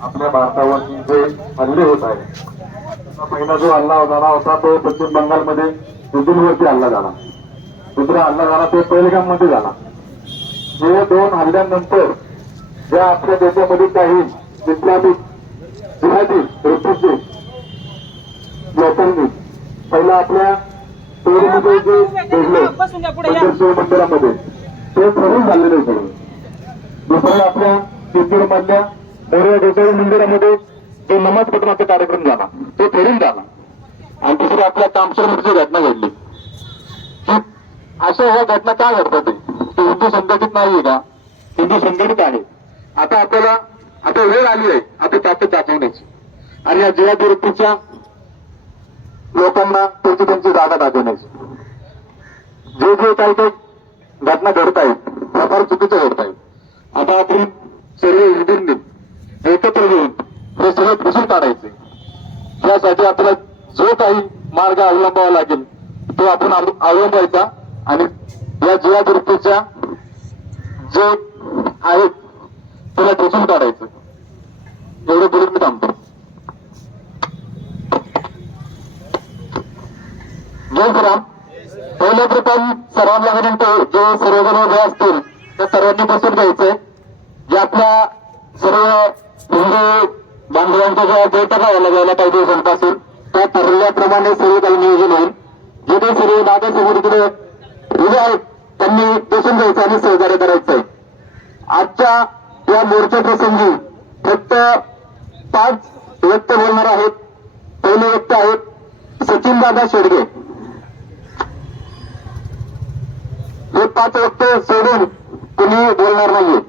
आपल्या भारतावरती जे हल्ले होत आहेत, पहिला जो हल्ला झाला होता तो पश्चिम बंगालमध्ये दिल्लीवरती हल्ला झाला, दुसरा हल्ला झाला तो पहलगाम मध्ये झाला. हे दोन हल्ल्यानंतर ज्या आपल्या देशामध्ये काही इस्लामिक जिहादी रेफ्युजी लोकांनी पहिला आपल्या शहरामध्ये जे भेटले शिव मंदिरामध्ये ते ठरून झालेले होते. दुसरं आपल्या चिंचवड मधल्या मोर्या गोसावी मंदिरामध्ये जो नमाज पठणाचा कार्यक्रम झाला तो ठरून झाला. आणि दुसरं आपल्या कामशेरची घटना घडली. अशा ह्या घटना का घडतात? ते हिंदू संघटित नाहीये का? हिंदू संघटित आहे. आता आपल्याला आता वेळ आली आहे आता ताकद दाखवण्याची आणि या जिहादी वृत्तीच्या लोकांना त्यांची जागा दाखवण्याची. जे जे काही काही घटना घडत आहेत त्या फार चुकीच्या घडत आहेत. आता आपण सर्व हिंदूंनी एकत्र येऊन हे सगळं पुसून काढायचे. त्यासाठी आपल्याला जो काही मार्ग अवलंबावा लागेल तो आपण अवलंबायचा आणि या जिहादी वृत्तीच्या जे आहेत त्याला पुसून काढायचं. एवढं बोलून मी थांबतो. जय श्रीराम. पहिल्या प्रथम सर्वांना विनंती, जे सर्वजण उभे असतील त्या सर्वांनी बसून घ्यायचंय. जे आपल्या सर्व हिंदू बांधवांच्या ज्या बैठका व्हायला गेल्या काही दिवसांपासून त्या ठरवल्याप्रमाणे सर्व काही नियोजन होईल. जे ते सर्व माझ्यासमोर इकडे उभे आहेत त्यांनी बसून घ्यायचं आणि सहकार्य करायचंय. आजच्या या मोर्चा प्रसंगी फक्त 5 व्यक्ती बोलणार आहेत. पहिले व्यक्ती आहेत सचिनदादा शेडगे. हे 5 व्यक्ती सोडून कुणी बोलणार नाहीये.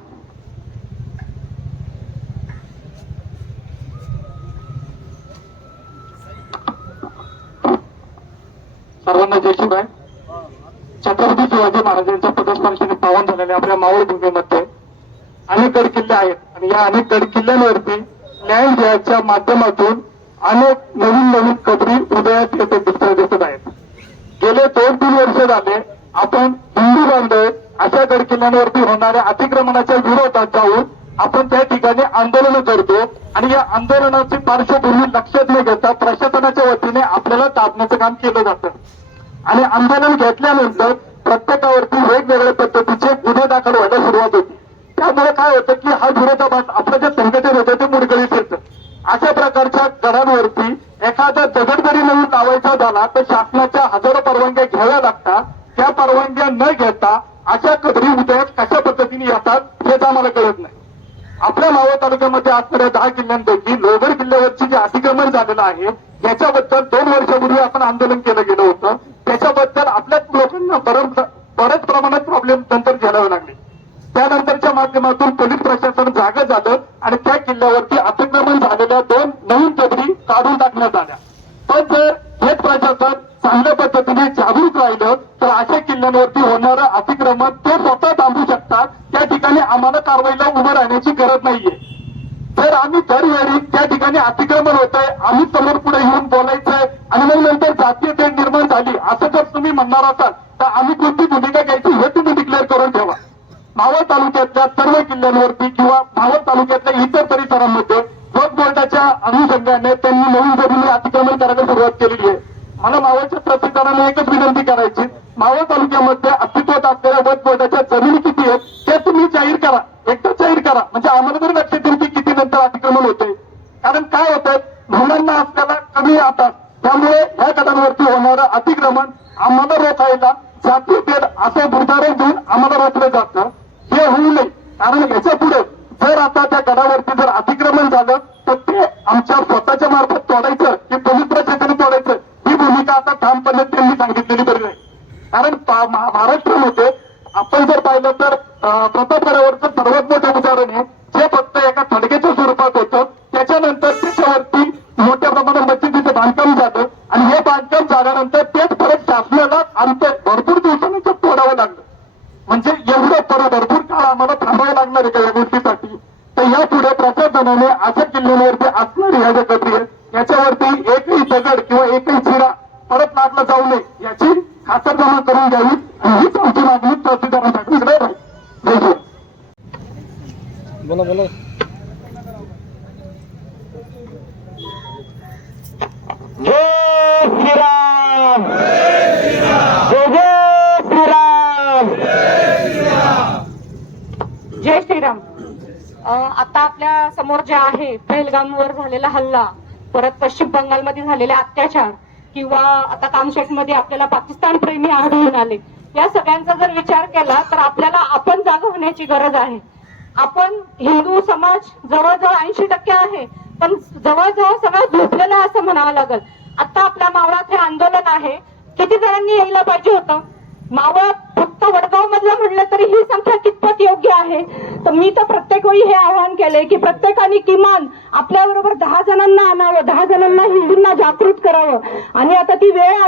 सर्वांना जय शिवराय. छत्रपती शिवाजी महाराजांच्या पदस्पर्शाने पावन झालेल्या आपल्या मावळ भूमीमध्ये अनेक गड किल्ले आहेत आणि या अनेक गड किल्ल्यांवरती न्यायविषयाच्या माध्यमातून अनेक नवीन कबरी उदयास येथे दिसत आहेत. गेले 2-3 वर्ष झाले आपण हिंदू बांधव अशा गड किल्ल्यांवरती होणाऱ्या अतिक्रमणाच्या विरोधात जाऊन आपण त्या ठिकाणी आंदोलन करतो आणि या आंदोलनाची पार्श्वभूमी लक्षात न घेता प्रशासनाच्या वतीने आपल्याला दाबण्याचं काम केलं जातं आणि आंदोलन घेतल्यानंतर प्रत्येकावरती वेगवेगळ्या पद्धतीचे गुन्हे दाखल व्हायला सुरुवात होती. त्यामुळे काय होतं की हा विरोधाभास आपलं जे संघटन होतं ते मुडगळीत येतं. अशा प्रकारच्या गडांवरती एखादा दगड जरी नवीन लावायचा झाला तर शासनाच्या हजारो परवानग्या घ्याव्या लागतात. त्या परवानग्या न घेता अशा कबरी उदयास कशा पद्धतीने येतात हेच आम्हाला कळत नाही. आपल्या मावळ तालुक्यामध्ये असणाऱ्या 10 किल्ल्यांपैकी लोहगड किल्ल्यावरची जे अतिक्रमण झालेलं आहे याच्याबद्दल 2 वर्षापूर्वी आपण आंदोलन केलं गेलं होतं. त्याच्याबद्दल आपल्याच लोकांना बऱ्याच प्रमाणात प्रॉब्लेम नंतर झेलावे लागले. त्यानंतरच्या माध्यमातून पोलीस प्रशासन जागं झालं आणि त्या किल्ल्यावरती अतिक्रमण झालेल्या 2 नवीन कबरी काढून टाकण्यात आल्या. पण जर हेच प्रशासन चांगल्या पद्धतीने जागरूक राहिलं तर अशा किल्ल्यांवरती होणारं अतिक्रमण ते स्वतः थांबवू शकतात. त्या ठिकाणी आम्हाला कारवाईला उभं राहण्याची गरज नाहीये. जर आम्ही दरवेळी त्या ठिकाणी अतिक्रमण होतंय आम्ही समोर पुढे येऊन बोलायचंय आणि मग नंतर जातीय तेढ निर्माण झाली असं जर तुम्ही म्हणणार असाल तर आम्ही कोणती भूमिका घ्यायची हे तुम्ही डिक्लेअर करून ठेवा. मावळ तालुक्यातल्या सर्व किल्ल्यांवरती किंवा मावळ तालुक्यातल्या इतर परिसरांमध्ये वक्फ बोर्डाच्या अनुषंगाने त्यांनी नवीन जमिनी अतिक्रमण करायला सुरुवात केलेली आहे. मला मावळच्या प्रशासनाने एकच विनंती करायची, मावळ तालुक्यामध्ये अस्तित्वात असलेल्या वक्फ बोर्डाच्या जमिनी किती आहेत ते तुम्ही जाहीर करा. एकदा जाहीर करा म्हणजे आम्हाला तरी लक्षात येईल की किती नंतर अतिक्रमण होते. कारण काय होतं मुलांना आपल्याला कमी येतात त्यामुळे ह्या गडांवरती होणारं अतिक्रमण आम्हाला रोखायला जातीय तेढ असं उदाहरण देऊन आम्हाला रोखलं जातं. हे होऊ नये. कारण याच्या पुढे जर आता त्या गडावरती जर अतिक्रमण झालं तर ते आमच्या एका थडग्याच्या स्वरूपात होतं. त्याच्यानंतर त्याच्यावरती मोठ्या प्रमाणात मशिदीचं बांधकाम झालं आणि हे बांधकाम झाल्यानंतर तेच परत शासनाला आमचं भरपूर दिवसांनी तोडावं लागलं. म्हणजे एवढं भरपूर काळ आम्हाला थांबावं लागणार आहे का या गोष्टीसाठी. तर या पुढे प्रशासनाने अशा किल्ल्यांवरती असणारी ह्या ज्या दगडी आहेत याच्यावरती एकही दगड किंवा एकही चिरा परत लागला जाऊ नये याची खातरजमा करून घ्यावी आणि हीच आमची मागणी तहसीलदारांसाठी राहील. बोला बोला. जय श्रीराम, जय जय श्रीराम, जय श्रीराम. आता आपल्या समोर जे आहे पहलगामवर झालेला हल्ला, परत पश्चिम बंगालमध्ये झालेले अत्याचार किंवा आता कामशेटमध्ये आपल्याला पाकिस्तान प्रेमी आढळून आले, या सगळ्यांचा जर विचार केला तर आपल्याला आपण जागा होण्याची गरज आहे. आपण हिंदू समाज जवळजवळ 80% आहे, पण जवळजवळ सगळं झोपलेलं असं म्हणावं लागेल. आता आपल्या मावळात हे आंदोलन आहे, किती जणांनी यायला पाहिजे होतं? मावळात फक्त वडगाव मधलं म्हणलं तरी ही संख्या कितपत योग्य आहे? तर मी तर प्रत्येक वेळी हे आवाहन केलंय की प्रत्येकाने किमान आपल्या बरोबर 10 जणांना आणावं, 10 जणांना हिंदूंना जागृत करावं. आणि आता ती वेळ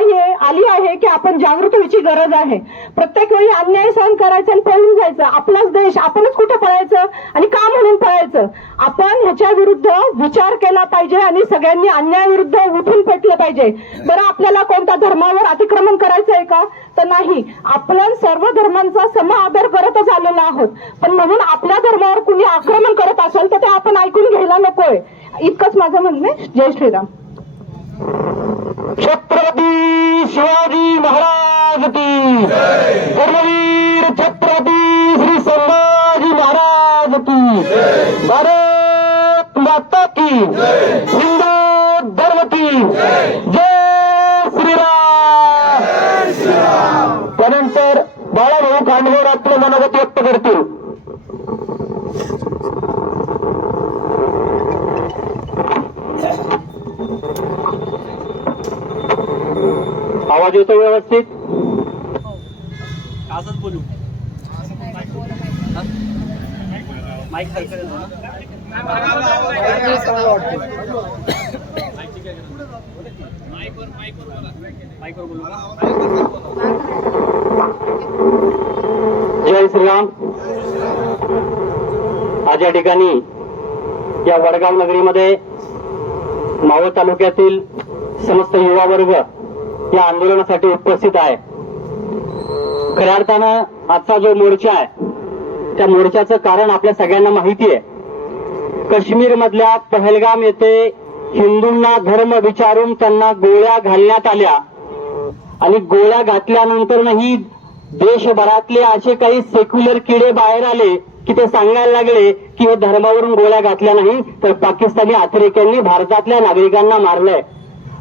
आली आहे की आपण जागृत व्हायची गरज आहे. प्रत्येक वेळी अन्याय सहन करायचं आणि पळून जायचं. आपलाच देश, आपणच कुठं पळायचं आणि का म्हणून पळायचं? आपण ह्याच्या विरुद्ध विचार केला पाहिजे आणि सगळ्यांनी अन्यायाविरुद्ध उठून पेटलं पाहिजे. बरं, आपल्याला कोणत्या धर्मावर अतिक्रमण करायचं आहे का? तर नाही. आपण सर्व धर्मांचा सम आदर करतच आलेलो आहोत, पण म्हणून आपल्या धर्मावर कुणी आक्रमण करत असेल तर ते आपण ऐकून घ्यायला नकोय. इतकंच माझं म्हणणं आहे. जय श्रीराम. छत्रपती शिवाजी महाराज की, धर्मवीर छत्रपती श्री संभाजी महाराज की, भारत माता की, हिंदू धर्म की जय श्रीराम. त्यानंतर बाळाभाऊ खांडवर आपलं मनोगत व्यक्त करतील. आवाज येतो व्यवस्थित? असंच बोलू. माईक जय श्रीराम. आज या ठिकाणी या वडगाव नगरीमध्ये मावळ तालुक्यातील समस्त युवा वर्ग या आंदोलनासाठी उपस्थित आहे. खऱ्या अर्थानं आजचा जो मोर्चा आहे त्या मोर्चाचं कारण आपल्या सगळ्यांना माहिती आहे. काश्मीर मधल्या पहलगाम येथे हिंदूंना धर्म विचारून त्यांना गोळ्या घालण्यात आल्या आणि गोळ्या घातल्यानंतरही देशभरातले असे काही सेक्युलर किडे बाहेर आले की ते सांगायला लागले की हे धर्मावरून गोळ्या घातल्या नाही तर पाकिस्तानी अतिरेक्यांनी भारतातल्या नागरिकांना मारलंय.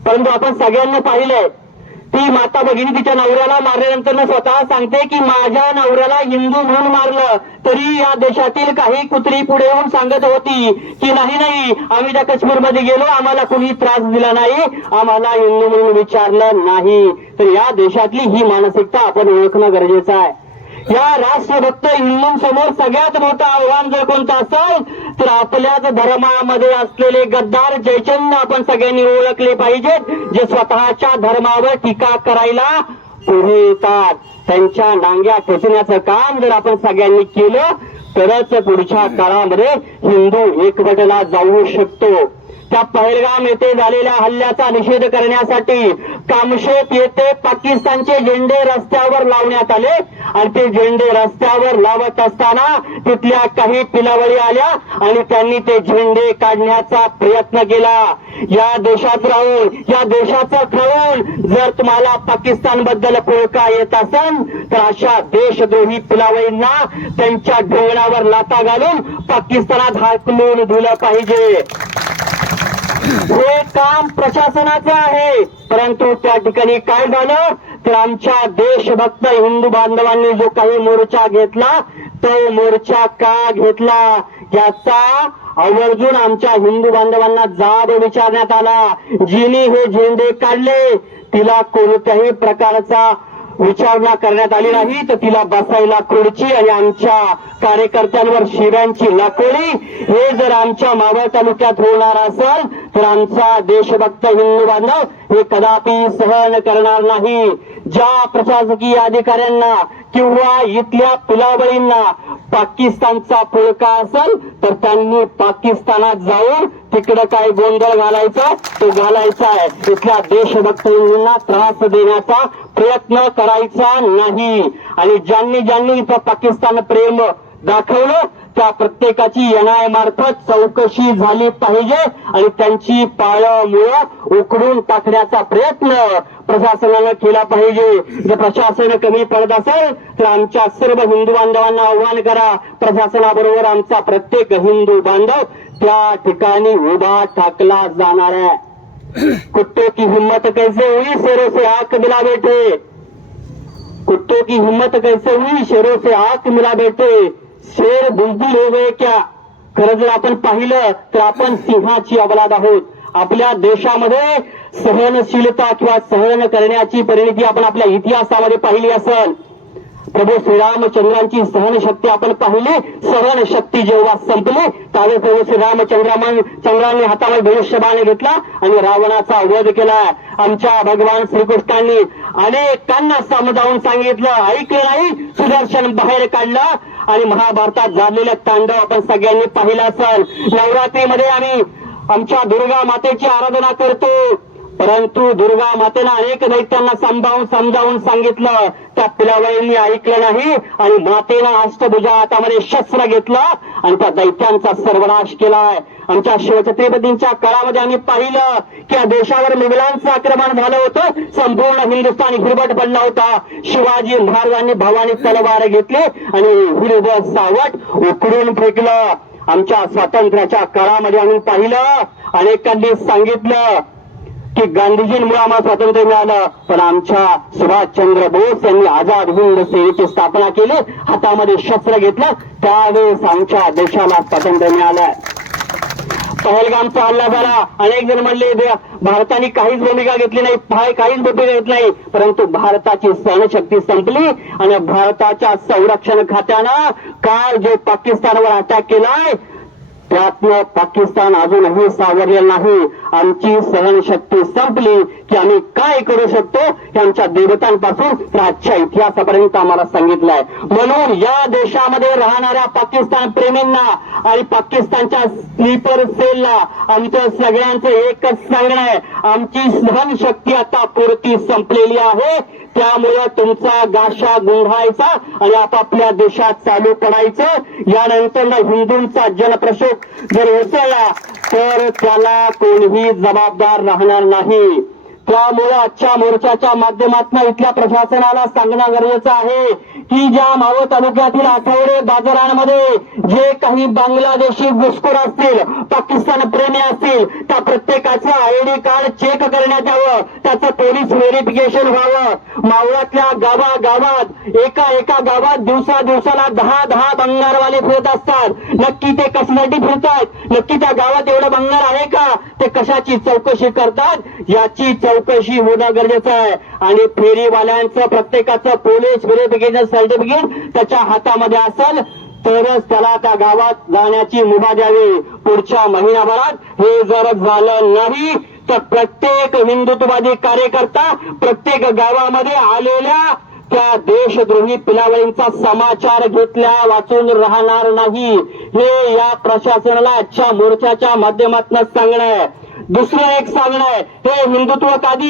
परंतु आपण सगळ्यांना पाहिलंय ती माता भगिनी तिच्या नवऱ्याला मारल्यानंतर स्वतः सांगते की माझ्या नवऱ्याला हिंदू म्हणून मारलं, तरी या देशातील काही कुत्री पुढे येऊन सांगत होती की नाही आम्ही त्या काश्मीरमध्ये गेलो, आम्हाला कुणी त्रास दिला नाही, आम्हाला हिंदू म्हणून विचारलं नाही. तर या देशातली ही मानसिकता आपण ओळखणं गरजेचं आहे. या राष्ट्रभक्त हिंदूंसमोर सगळ्यात मोठं आव्हान जर कोणतं असेल तर आपल्याच धर्मामध्ये असलेले गद्दार जयचंद आपण सगळ्यांनी ओळखले पाहिजेत, जे स्वतःच्या धर्मावर टीका करायला पुढे येतात. त्यांच्या नांग्या ठेचण्याचं काम जर आपण सगळ्यांनी केलं तरच पुढच्या काळामध्ये हिंदू एकवटला जाऊ शकतो. त्या पहलगाम येथे झालेल्या हल्ल्याचा निषेध करण्यासाठी कामशेत येथे पाकिस्तानचे झेंडे रस्त्यावर लावण्यात आले आणि ते झेंडे रस्त्यावर लावत असताना तिथल्या काही पिलावळी आल्या आणि त्यांनी ते झेंडे काढण्याचा प्रयत्न केला. या देशात राहून या देशाचं खाऊन जर तुम्हाला पाकिस्तान बद्दल कोळका येत असेल तर अशा देशद्रोही पिलावळींना त्यांच्या ढोंगणावर लाथा घालून पाकिस्तानात हाकलून दिलं पाहिजे. हे काम प्रशासनाचं आहे, परंतु त्या ठिकाणी काय झालं तर आमच्या देशभक्त हिंदू बांधवांनी जो काही मोर्चा घेतला तो मोर्चा का घेतला याचा आवर्जून आमच्या हिंदू बांधवांना जाब विचारण्यात आला. जिने हे झेंडे काढले तिला कोणत्याही प्रकारचा विचारणा करण्यात आली नाही तर तिला बसायला खुर्ची आणि आमच्या कार्यकर्त्यांवर शिव्यांची लाकोडी हे जर आमच्या मावळ तालुक्यात होणार असेल तर आमचा देशभक्त हिंदू बांधव हे कदापि सहन करणार नाही. ज्या प्रशासकीय अधिकाऱ्यांना किंवा इथल्या पिलावळींना पाकिस्तानचा पुळका असेल तर त्यांनी पाकिस्तानात जाऊन तिकडे काय गोंधळ घालायचा तो घालायचा आहे. इथल्या देशभक्त हिंदूंना त्रास देण्याचा प्रयत्न करायचा नाही. आणि ज्यांनी ज्यांनी इथं पाकिस्तान प्रेम दाखवलं त्या प्रत्येकाची NIA मार्फत चौकशी झाली पाहिजे आणि त्यांची पाळमुळं उकडून टाकण्याचा प्रयत्न प्रशासनानं केला पाहिजे. जर प्रशासन कमी पडत असेल तर आमच्या सर्व हिंदू बांधवांना आव्हान करा. प्रशासनाबरोबर आमचा प्रत्येक हिंदू बांधव त्या ठिकाणी उभा ठाकला जाणार आहे. कुत्तों की हिम्मत कैसे हुई शेरों से आंख मिला बैठे. कुत्तों की हिम्मत कैसे हुई शेरों से आंख मिला बैठे. शेर बुजदिल हो गए क्या. खरं जर आपण पाहिलं तर आपण सिंहाची अवलाद आहोत. आपल्या देशामध्ये सहनशीलता किंवा सहन करण्याची परिणती आपण आपल्या इतिहासामध्ये पाहिली असेल. प्रभू श्रीरामचंद्रांची सहनशक्ती आपण पाहिली. सहनशक्ती जेव्हा संपली त्यावेळी प्रभू श्रीरामचंद्रांनी हातामध्ये धनुष्यबाण घेतला आणि रावणाचा वध केला. आमच्या भगवान श्रीकृष्णांनी अनेकांना समजावून सांगितलं, ऐकलं नाही, सुदर्शन बाहेर काढलं आणि महाभारतात झालेलं तांडव आपण सगळ्यांनी पाहिलं असेल. नवरात्रीमध्ये आम्ही आमच्या दुर्गा मातेची आराधना करतो परंतु दुर्गा मातेनं अनेक दैत्यांना समजावून सांगितलं. त्या पिलावळींनी ऐकलं नाही आणि मातेनं अष्टभुजा हातामध्ये शस्त्र घेतलं आणि त्या दैत्यांचा सर्वनाश केलाय. आमच्या शिवछत्रपतींच्या काळामध्ये आम्ही पाहिलं की या देशावर मुघलांचं आक्रमण झालं होतं. संपूर्ण हिंदुस्थान हिरबट पडला होता. शिवाजी महाराजांनी भावानी तलवार घेतली आणि हिरवं सावट उकडून फेकलं. आमच्या स्वातंत्र्याच्या काळामध्ये आम्ही पाहिलं, अनेकांनी सांगितलं की गांधीजींमुळे आम्हाला स्वातंत्र्य मिळालं, पण आमच्या सुभाषचंद्र बोस यांनी आझाद हिंद सेनेची स्थापना केली, हातामध्ये शस्त्र घेतलं, त्यावेळेस आमच्या देशाला स्वातंत्र्य मिळालं. पहलगामचा हल्ला झाला. अनेक जण म्हणले भारताने काहीच भूमिका घेतली नाही, काहीच भूमिका घेतली नाही, परंतु भारताची सहनशक्ती संपली आणि भारताच्या संरक्षण खात्यानं काल जो पाकिस्तानवर अटॅक केलाय त्यातनं पाकिस्तान अजूनही सावरलेलं नाही. आमची सहनशक्ती संपली की आम्ही काय करू शकतो हे आमच्या देवतांपासून तर आजच्या इतिहासापर्यंत आम्हाला सांगितलंय. म्हणून या देशामध्ये राहणाऱ्या पाकिस्तान प्रेमींना आणि पाकिस्तानच्या स्लीपर सेलला आमचं सगळ्यांचं एकच सांगणं आहे, आमची सहनशक्ती आता पुरती संपलेली आहे. त्यामुळे तुमचा गाशा गुंढायचा आणि आपापल्या देशात चालू पडायचं. यानंतर हिंदूंचा जनप्रक्षोभ जर उसळला तर त्याला कोणीही जबाबदार राहणार नाही. त्यामुळे आजच्या मोर्चाच्या माध्यमातून इथल्या प्रशासनाला सांगणं गरजेचं आहे की ज्या मावळ तालुक्यातील आठवडे बाजारांमध्ये जे काही बांगलादेशी घुसखोर असतील, पाकिस्तान प्रेमी असतील, त्या प्रत्येकाचं ID कार्ड चेक करण्यात यावं, त्याचं पोलीस व्हेरिफिकेशन व्हावं. मावळातल्या गावागावात एका गावात दिवसाला 10 बंगारवाले फिरत असतात. नक्की ते कशासाठी फिरतात, नक्की त्या गावात एवढं बंगार आहे का, ते कशाची चौकशी करतात याची चौकशी होणं गरजेचं आहे. आणि फेरीवाल्यांचं प्रत्येकाचं पोलीस व्हेरिफिकेशन सर्टिफिकेट त्याच्या हातामध्ये असेल तरच त्याला त्या गावात जाण्याची मुभा द्यावी. पुढच्या महिनाभरात हे जर झालं नाही तर प्रत्येक हिंदुत्ववादी कार्यकर्ता प्रत्येक गावामध्ये आलेल्या त्या देशद्रोही पिलावळींचा समाचार घेतल्या वाचून राहणार नाही. हे या प्रशासनाला आजच्या मोर्चाच्या माध्यमातून सांगणं आहे. दुसरं एक सांगणं आहे, हे हिंदुत्ववादी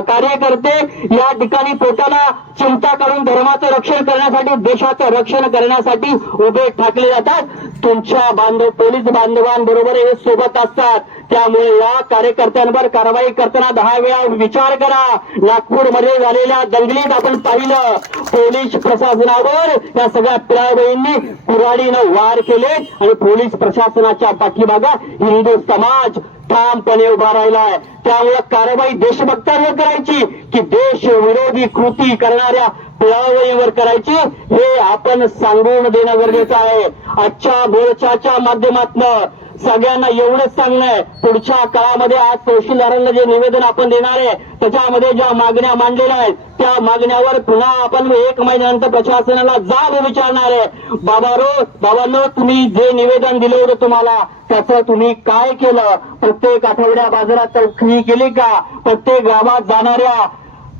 कार्यकर्ते या ठिकाणी पोटाला चिमटा काढून धर्माचं रक्षण करण्यासाठी, देशाचं रक्षण करण्यासाठी उभे ठाकले जातात. तुमच्या पोलीस बांधवांबरोबर हे सोबत असतात. त्यामुळे या कार्यकर्त्यांवर कारवाई करताना 10 वेळा विचार करा. नागपूरमध्ये झालेल्या दंगलीत आपण पाहिलं पोलीस प्रशासनावर या सगळ्या पिलावळींनी कुऱ्हाडीनं वार केले आणि पोलीस प्रशासनाच्या पाठीमागे हिंदू समाज ठामपणे उभा राहिलाय. त्यामुळे कारवाई देशभक्तांवर करायची की देश विरोधी कृती करणाऱ्या पिलावळींवर करायची हे आपण सांगून देणं गरजेचं आहे. आजच्या मोर्चाच्या माध्यमातून सगळ्यांना एवढंच सांगणं आहे, पुढच्या काळामध्ये आज तहसीलदारांना जे निवेदन आपण देणार आहे त्याच्यामध्ये ज्या मागण्या मांडलेल्या आहेत त्या मागण्यावर पुन्हा आपण 1 महिन्यानंतर प्रशासनाला जाब विचारणार आहे. बाबांनो, तुम्ही जे निवेदन दिलं होतं तुम्हाला त्याचं तुम्ही काय केलं? प्रत्येक आठवड्या बाजारात चौकशी केली का? प्रत्येक गावात जाणाऱ्या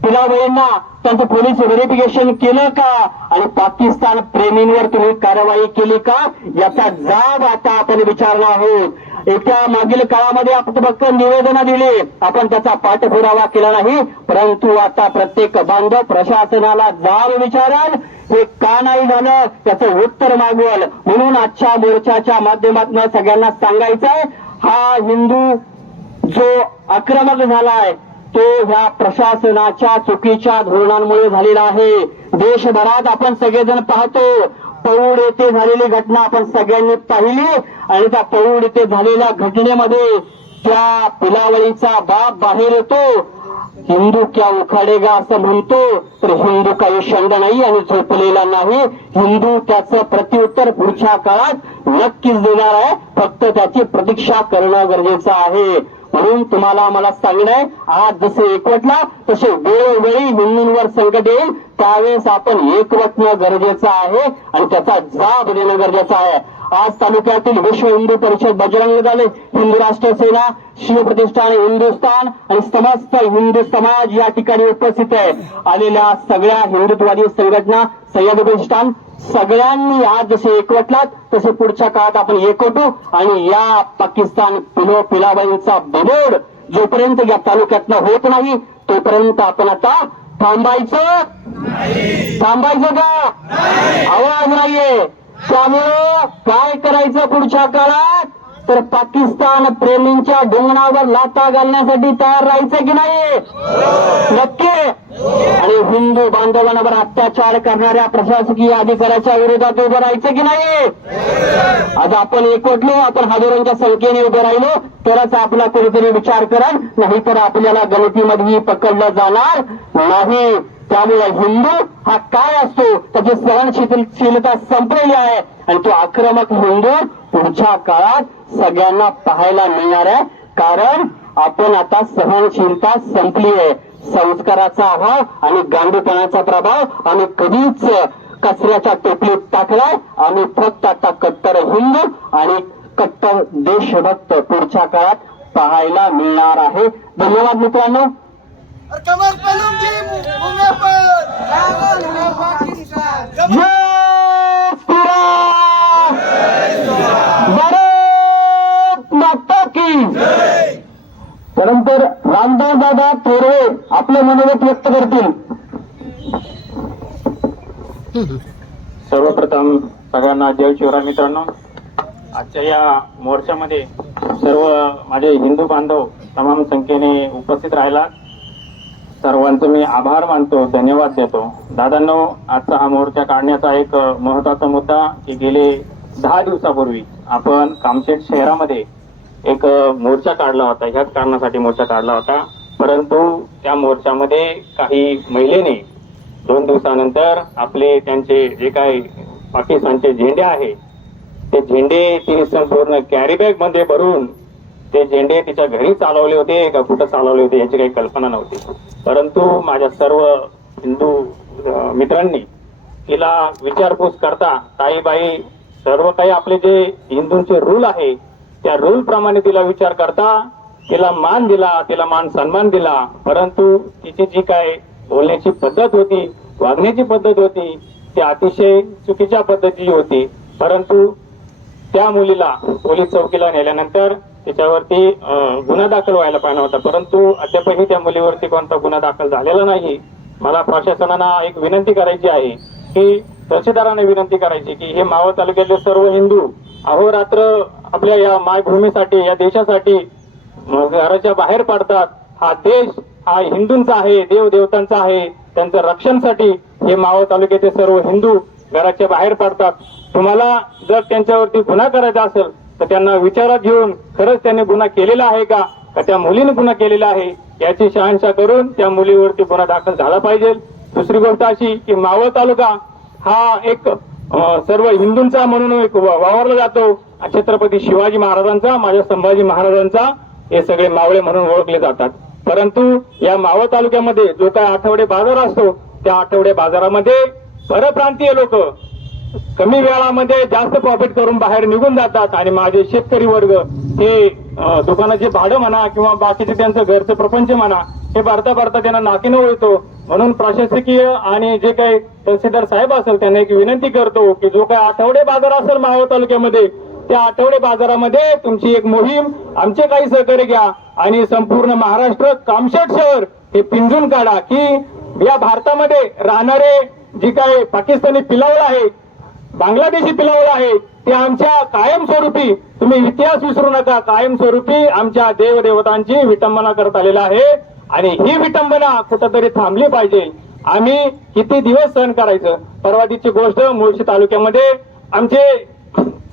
पिलाबळींना त्यांचं पोलीस व्हेरिफिकेशन केलं का? आणि पाकिस्तान प्रेमींवर तुम्ही कारवाई केली का? याचा जाब आता आपण विचारणार आहोत. येत्या मागील काळामध्ये आपण फक्त निवेदनं दिली, आपण त्याचा पाठपुरावा केला नाही, परंतु आता प्रत्येक बांधव प्रशासनाला जाब विचाराल, हे का नाही झालं त्याचं उत्तर मागवल. म्हणून आजच्या मोर्चाच्या माध्यमातून सगळ्यांना सांगायचं आहे, हा हिंदू जो आक्रमक झालाय तो ह्या प्रशासनाच्या चुकीच्या धोरणांमुळे झालेला आहे. देशभरात आपण सगळेजण पाहतो, पौड येथे झालेली घटना आपण सगळ्यांनी पाहिली आणि त्या पौड येथे झालेल्या घटनेमध्ये त्या पिलावळीचा बाप बाहेर येतो, हिंदू क्या उखाडेगा असं म्हणतो, तर हिंदू काही शंड नाही आणि झोपलेला नाही. हिंदू त्याचं प्रत्युत्तर पुढच्या काळात नक्कीच देणार आहे, फक्त त्याची प्रतीक्षा करणं गरजेचं आहे. म्हणून तुम्हाला मला सांगणं आहे, आज जसे एकवटला तसे वेळोवेळी हिंदूंवर संकट येईल त्यावेळेस आपण एकवटणं गरजेचं आहे आणि त्याचा जाब देणं गरजेचं आहे. आज तालुक्यातील विश्व हिंदू परिषद, बजरंग दल, हिंदू राष्ट्र सेना, शिवप्रतिष्ठान हिंदुस्थान आणि समस्त हिंदू समाज या ठिकाणी उपस्थित आहे. आलेल्या सगळ्या हिंदुत्ववादी संघटना, सह्याद्री प्रतिष्ठान सगळ्यांनी आज जसे एकवटलात तसे पुढच्या काळात आपण एकवटू आणि या पाकिस्तान पिलाबाईंचा बिमोड जोपर्यंत या तालुक्यातनं होत नाही तोपर्यंत आपण आता थांबायचं का? आवाज नाहीये. त्यामुळं काय करायचं पुढच्या काळात, तर पाकिस्तान प्रेमींच्या ढोंगणावर लाथा घालण्यासाठी तयार राहायचं की नाही? नक्की. आणि हिंदू बांधवांवर अत्याचार करणाऱ्या प्रशासकीय अधिकाऱ्याच्या विरोधात उभं राहायचं की नाही? आज आपण एकवटलो, आपण हजारोंच्या संख्येने उभे राहिलो तरच आपला कोणीतरी विचार करा, नाहीतर आपल्याला गणतीमध्ये पकडलं जाणार नाही. त्यामुळे हिंदू हा काय असतो त्याची सहनशीलता संपलेली आहे आणि तो आक्रमक हिंदू पुढच्या काळात सगळ्यांना पाहायला मिळणार आहे. कारण आपण आता सहनशीलता संपली आहे. संस्काराचा अभाव आणि गांडूपणाचा प्रभाव आम्ही कधीच कचऱ्याच्या टोपलीत टाकलाय. आम्ही फक्त आता कट्टर हिंदू आणि कट्टर देशभक्त पुढच्या काळात पाहायला मिळणार आहे. धन्यवाद मित्रांनो. और कमर पलूंगी मुंह पर पाकिस्तान जय श्रीराम, भारत माता की. त्यानंतर रामदास दादा थोरवे आपले मनोगत व्यक्त करतील. सर्वप्रथम सगळ्यांना जय शिवराय. मित्रांनो, आजच्या या मोर्चामध्ये सर्व माझे हिंदू बांधव तमाम संख्येने उपस्थित राहिला, सर्वांचे मी आभार मानतो, धन्यवाद देतो. दादांनो, आजचा हा मोर्चा काढण्याचा एक महत्वाचा मुद्दा की गेले 10 दिवसापूर्वी आपण कामशेत शहरामध्ये एक मोर्चा काढला होता. ह्याच कारणासाठी मोर्चा काढला होता, परंतु त्या मोर्चामध्ये काही महिलेने 2 दिवसानंतर आपले त्यांचे जे काही पाकिस्तानचे झेंडे आहे ते झेंडे तिने संपूर्ण कॅरीबॅग मध्ये भरून ते झेंडे तिच्या घरी चालवले होते का कुठं चालवले होते याची काही कल्पना नव्हती. परंतु माझ्या सर्व हिंदू मित्रांनी तिला विचारपूस करता, ताईबाई सर्व काही आपले जे हिंदूंचे रूल आहे त्या रूल प्रमाणे तिला विचार करता तिला मान दिला, तिला मान सन्मान दिला. परंतु तिची जी काय बोलण्याची पद्धत होती, वागण्याची पद्धत होती ती अतिशय चुकीच्या पद्धतीची होती. परंतु त्या मुलीला पोलीस चौकीला नेल्यानंतर त्याच्यावरती गुन्हा दाखल व्हायला पाहिजे होता, परंतु अद्यापही त्या मुलीवरती कोणता गुन्हा दाखल झालेला नाही. मला प्रशासनाला एक विनंती करायची आहे की तहसीलदारांना विनंती करायची की हे मावळ तालुक्यातले सर्व हिंदू अहोरात्र आपल्या या मायभूमीसाठी, या देशासाठी घराच्या बाहेर पडतात. हा देश हा हिंदूंचा आहे, देव देवतांचा आहे. त्यांच्या रक्षणासाठी हे मावळ तालुक्याचे सर्व हिंदू घराच्या बाहेर पडतात. तुम्हाला जर त्यांच्यावरती गुन्हा करायचा असेल तर त्यांना विचारात घेऊन खरंच त्यांनी गुन्हा केलेला आहे का त्या मुलीने गुन्हा केलेला आहे याची शहानिशा करून त्या मुलीवरती गुन्हा दाखल झाला पाहिजे. दुसरी गोष्ट अशी की मावळ तालुका हा एक सर्व हिंदूंचा म्हणून एक वावरला जातो छत्रपती शिवाजी महाराजांचा, माझ्या संभाजी महाराजांचा, हे सगळे मावळे म्हणून ओळखले जातात. परंतु या मावळ तालुक्यामध्ये जो काय आठवडे बाजार असतो, त्या आठवडे बाजारामध्ये परप्रांतीय लोक कमी वेळामध्ये जास्त प्रॉफिट करून बाहेर निघून जातात आणि माझे शेतकरी वर्ग हे दुकानाचे भाडं म्हणा किंवा बाकीचे त्यांचं घरचं प्रपंच म्हणा हे भरता भरता त्यांना नाकीनं ओळखतो. म्हणून प्रशासकीय आणि जे काही तहसीलदार साहेब असेल त्यांना एक विनंती करतो की जो काही आठवडे बाजार असेल मावळ तालुक्यामध्ये, त्या आठवडे बाजारामध्ये तुमची एक मोहीम आमचे काही सहकार्य घ्या आणि संपूर्ण महाराष्ट्र कामशेट शहर हे पिंजून काढा की या भारतामध्ये राहणारे जी काही पाकिस्तानी पिलावळ आहे, बांगलादेशी पिलावळ आहे, ते आमच्या कायमस्वरूपी, तुम्ही इतिहास विसरू नका, कायमस्वरूपी आमच्या देवदेवतांची विटंबना करत आलेला आहे आणि ही विटंबना कुठंतरी थांबली पाहिजे. आम्ही किती दिवस सहन करायचं. परवादीची गोष्ट, मुळशी तालुक्यामध्ये आमचे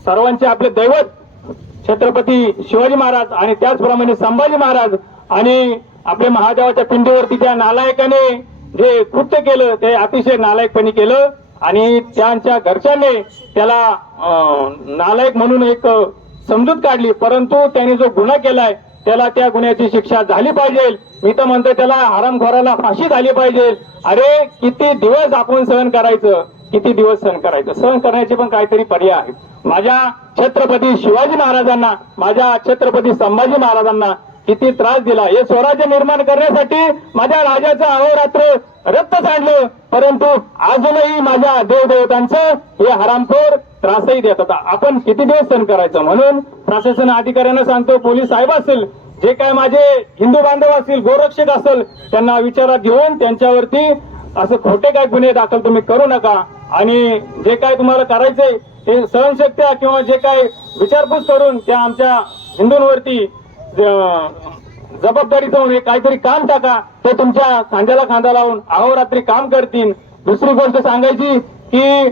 सर्वांचे आपले दैवत छत्रपती शिवाजी महाराज आणि त्याचप्रमाणे संभाजी महाराज आणि आपल्या महादेवाच्या पिंडीवरती त्या नालायकाने जे कृत्य केलं ते अतिशय नालायकपणी केलं आणि त्यांच्या घरच्यांनी त्याला नालायक म्हणून एक समजूत काढली. परंतु त्यांनी जो गुन्हा केलाय त्याला त्या गुन्ह्याची शिक्षा झाली पाहिजे. मी तर म्हणतो त्याला हरामखोराला फाशी झाली पाहिजे. अरे किती दिवस आपण सहन करायचं, किती दिवस सहन करायचं. सहन करण्याचे पण काहीतरी पर्याय आहेत. माझ्या छत्रपती शिवाजी महाराजांना, माझ्या छत्रपती संभाजी महाराजांना किती त्रास दिला. हे स्वराज्य निर्माण करण्यासाठी माझ्या राजाचं अहोरात्र रक्त सांडलं, परंतु अजूनही माझ्या देवदेवतांचं हे हरामखोर त्रासही देत होता. आपण किती दिवस सहन करायचं. म्हणून प्रशासन अधिकाऱ्यांना सांगतो, पोलीस साहेब असतील, जे काय माझे हिंदू बांधव असतील, गोरक्षक असेल, त्यांना विचारात घेऊन त्यांच्यावरती असं खोटे काय गुन्हे दाखल तुम्ही करू नका आणि जे काय तुम्हाला करायचंय ते सहनशक्त्या किंवा जे काय विचारपूस करून त्या आमच्या हिंदूंवरती जबाबदारीचं म्हणून काहीतरी काम टाका. ते तुमच्या खांद्याला खांदा लावून अहोरात्री काम करतील. दुसरी गोष्ट सांगायची की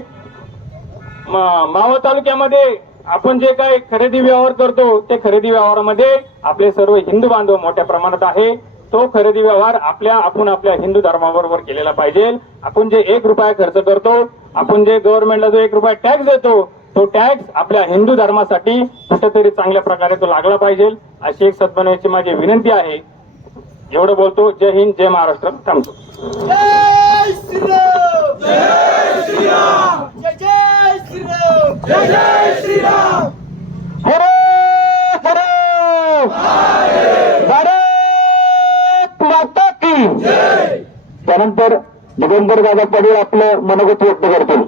मावळ तालुक्यामध्ये आपण जे काही खरेदी व्यवहार करतो ते खरेदी व्यवहारामध्ये आपले सर्व हिंदू बांधव मोठ्या प्रमाणात आहे. तो खरेदी व्यवहार आपण आपल्या हिंदू धर्माबरोबर केलेला पाहिजे. आपण जे 1 रुपया खर्च करतो, आपण जे गव्हर्नमेंटला जो 1 रुपया टॅक्स देतो, तो टॅक्स आपल्या हिंदू धर्मासाठी कुठेतरी चांगल्या प्रकारे तो लागला पाहिजे. अशी एक सद्भावनेची माझी विनंती आहे. एवढं बोलतो. जय हिंद, जय महाराष्ट्र. थांबतो. जय श्रीराम, जय श्रीराम, जय जय श्रीराम, जय जय श्रीराम. भारत माता की जय. त्यानंतर दिगंबर दादा पाटील आपलं मनोगत व्यक्त करतील.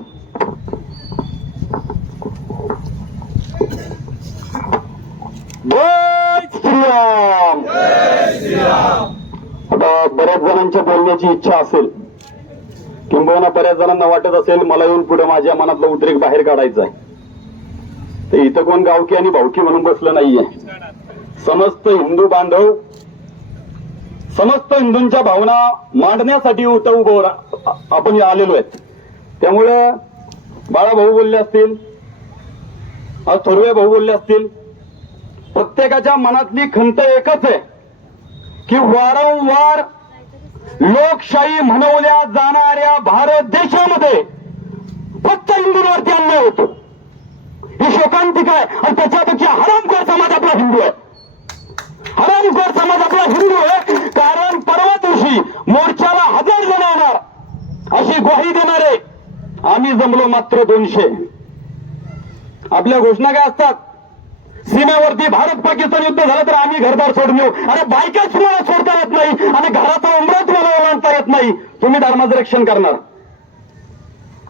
जय श्रीराम, जय श्रीराम. आता बऱ्याच जणांच्या बोलण्याची इच्छा असेल, किंबहुना बऱ्याच जणांना वाटत असेल मला येऊन पुढे माझ्या मनातला उद्रेक बाहेर काढायचा आहे. तर इथं कोण गावकी आणि भावकी म्हणून बसलं नाहीये. समस्त हिंदू बांधव, समस्त हिंदूंच्या भावना मांडण्यासाठी उभं आपण आलेलो आहेत. त्यामुळे बाळा भाऊ बोलले असतील, थोरवे भाऊ बोलले असतील, प्रत्येकाच्या मनातली खंत एकच आहे की वारंवार लोकशाही म्हणवल्या जाणाऱ्या भारत देशामध्ये फक्त हिंदूंवरती अन्याय होतो. ही शोकांतिका आहे आणि त्याच्यापेक्षा हरामखोर समाज आपला हिंदू आहे. हरामखोर समाज आपला हिंदू आहे. कारण परवा दिवशी मोर्चाला 1000 जण येणार अशी ग्वाही देणारे आम्ही जमलो मात्र 200. आपल्या घोषणा काय असतात? सीमेवरती भारत पाकिस्तान युद्ध झालं तर आम्ही घरदार सोडून येऊ. अरे बायका तुम्हाला सोडता येत नाही आणि घराचा उंबरा तुम्हाला ओलांडता येत नाही. तुम्ही धर्माचं रक्षण करणार,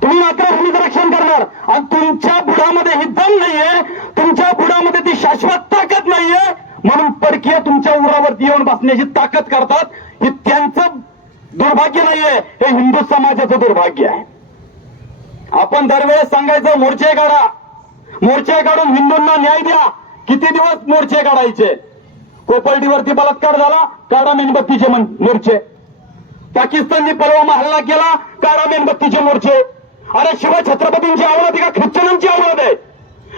तुम्ही मातृभूमीचं रक्षण करणार आणि तुमच्या बुडामध्ये ही दम नाहीये, तुमच्या बुडामध्ये ती शाश्वत ताकद नाहीये. म्हणून परकीय तुमच्या उरावरती येऊन बसण्याची ताकद करतात. हे त्यांचं दुर्भाग्य नाहीये, हे हिंदू समाजाचं दुर्भाग्य आहे. आपण दरवेळेस सांगायचं मोर्चे काढा, मोर्चे काढून हिंदूंना न्याय द्या. किती दिवस मोर्चे काढायचे? कोपर्डीवरती बलात्कार झाला, काढा मेणबत्तीचे मोर्चे. पाकिस्तानने पुलवामा हल्ला केला, काढा मेणबत्तीचे मोर्चे. अरे शिवछत्रपतींची आवडत आहे का ख्रिश्चनांची आवडत आहे?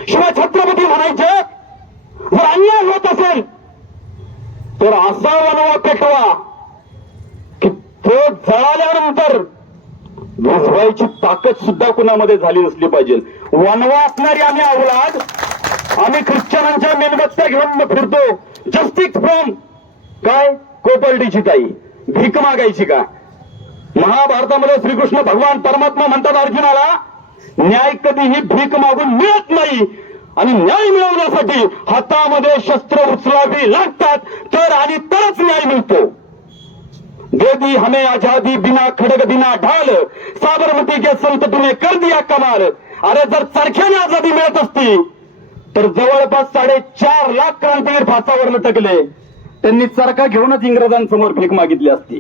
शिवछत्रपती म्हणायचे जर अन्याय होत असेल तर असा वनवा पेटवा की तो जळाल्यानंतर विझवायची ताकद सुद्धा कुणामध्ये झाली नसली पाहिजे. वनवा असणारी आम्ही अवलाद आम्ही ख्रिश्चनांच्या मेणबत्त्या घेऊन फिरतो. जस्टिस फ्रॉम काय कोपर्डीची ताई भीक मागायची का? महाभारतामध्ये श्रीकृष्ण भगवान परमात्मा म्हणतात अर्जुनाला, न्याय कधीही भीक मागून मिळत नाही आणि न्याय मिळवण्यासाठी हातामध्ये शस्त्र उचलावी लागतात तर आणि तरच न्याय मिळतो. दे दी हमें आजादी बिना खडग बिना ढाल, साबरमती के संत तूने कर दिया कमाल. अरे जर चरख्याने आजादी मिळत असती तर जवळपास 4.5 लाख क्रांतीवीर फासावर लटकले. त्यांनी चरखा घेऊनच इंग्रजांसमोर भीक मागितली असती.